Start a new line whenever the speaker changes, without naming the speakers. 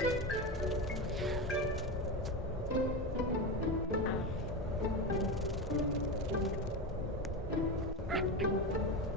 Thank you.